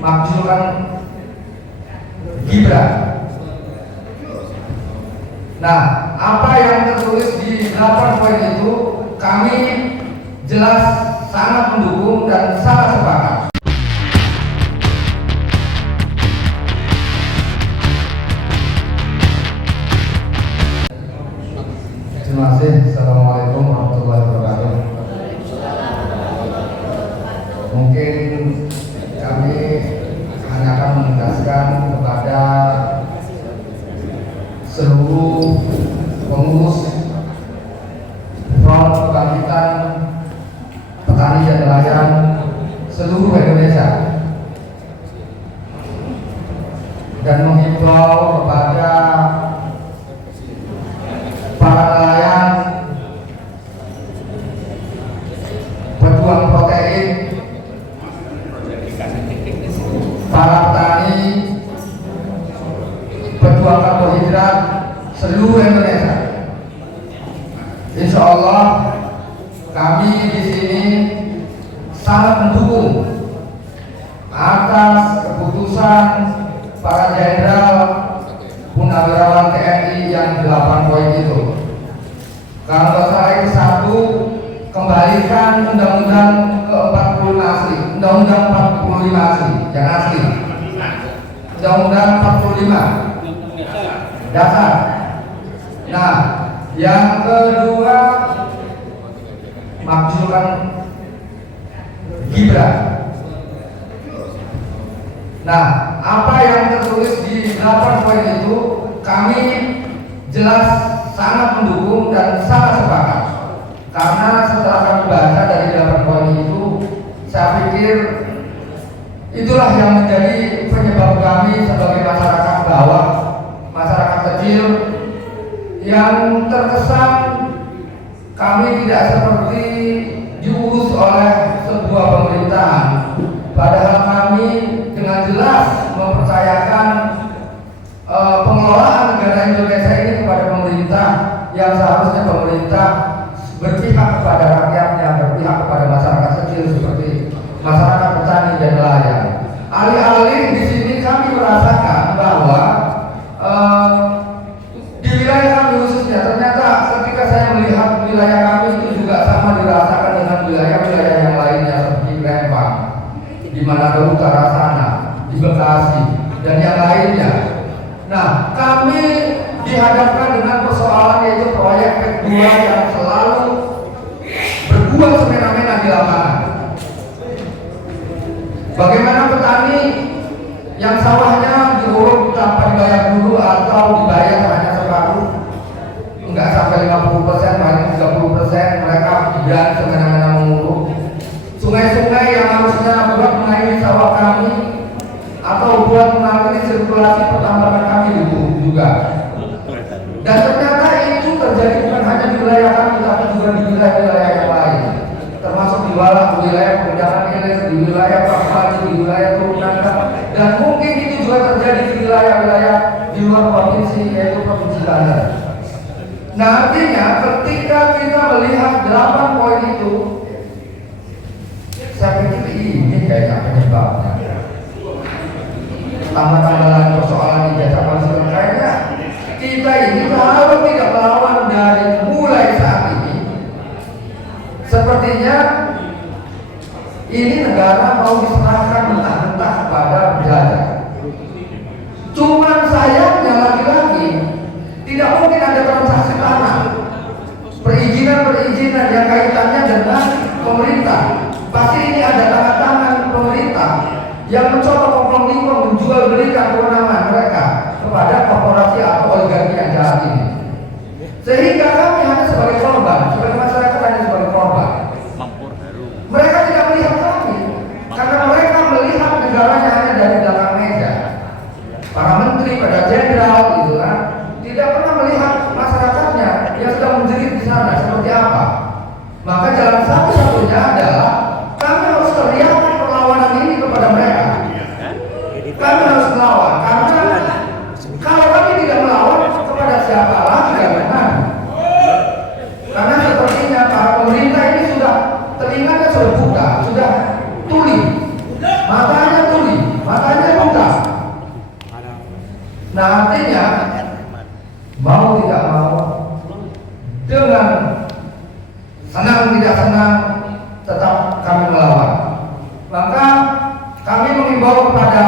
makzulkan Gibran. Nah, apa yang tertulis di 8 poin itu kami jelas sangat mendukung dan sangat sepakat. Terima kasih. Assalamualaikum warahmatullahi wabarakatuh. Mungkin kami hanya akan menegaskan kepada seluruh pengurus Front Kebangkitan Petani dan Nelayan seluruh Indonesia dan menghimbau kepada para nelayan, pejuang protein, para petani, pejuang karbohidrat seluruh Indonesia. Insya Allah kami di sini sangat mendukung atas keputusan para jenderal Purnawirawan TNI yang 8 poin itu. Kalau salah itu satu, kembalikan Undang-Undang ke-45 asli, Undang-Undang 45 asli, yang asli, Undang-Undang 45 dasar. Nah, yang kedua, makzulkan Gibran. Nah, apa yang tertulis di 8 poin itu kami jelas sangat mendukung dan sangat sepakat. Karena setelah kami baca dari 8 poin itu, saya pikir itulah yang menjadi penyebab kami sebagai masyarakat bawah, masyarakat kecil yang terkesan kami tidak seperti diurus oleh sebuah pemerintahan. Padahal kami dengan jelas mempercayakan pengelolaan negara Indonesia ini kepada pemerintah, yang seharusnya pemerintah berpihak kepada rakyatnya, berpihak kepada masyarakat kecil seperti masyarakat petani dan nelayan. Alih-alih di sini kami merasakan bahwa di wilayah kami khususnya, ternyata ketika saya melihat wilayah kami itu juga sama dirasakan dengan wilayah-wilayah yang lainnya seperti Lembang, di Manado Utara sana, di Bekasi dan yang lainnya. Nah, kami dihadapkan dengan persoalan yaitu proyek PEK 2 yang selalu berbuat semena-mena di lapangan. Bagaimana petani yang sawahnya diuruk tanpa dibayar dulu atau dibayar hanya separuh, enggak sampai 50%, paling 30%, mereka berani semena-mena menguruk. Sungai-sungai yang harusnya buat mengairi sawah kami atau buat mengakhiri sirkulasi pertambangan kami dibunuh juga. Dan ternyata itu terjadi bukan hanya di wilayah kami, tapi juga di wilayah-wilayah yang lain, termasuk di wilayah Penjagaan Ilir, di wilayah Papua, di wilayah Turunaka, dan mungkin itu juga terjadi di wilayah-wilayah di luar provinsi, yaitu Provinsi Banten. Nah, artinya ketika kita melihat 8 poin itu, saya pikir ini kayaknya penyebabnya. Tambah-tambahan persoalan di jasa Palestina, kayaknya kita ini kalau tidak melawan dari mulai saat ini, sepertinya ini negara mau diserahkan mentah-mentah kepada penjajah. Cuman sayangnya lagi-lagi tidak mungkin ada transaksi tanah, perizinan yang kaitannya dengan pemerintah. Pasti ini ada tangan-tangan pemerintah yang mencoba kompromi menjual belikan kewenangan mereka kepada korporasi atau oligarki yang jahat ini. Sehingga kami hanya sebagai korban, sebagai masyarakat hanya sebagai korban. Mereka tidak melihat kami, karena mereka melihat negaranya hanya dari belakang meja. Para menteri, para jenderal, gitu kan, tidak pernah melihat masyarakatnya yang sedang menjerit di sana seperti apa. Maka jalan satu-satunya adalah kami harus teriakkan perlawanan ini kepada mereka. senang tidak senang tetap kami melawan. Maka kami mengimbau kepada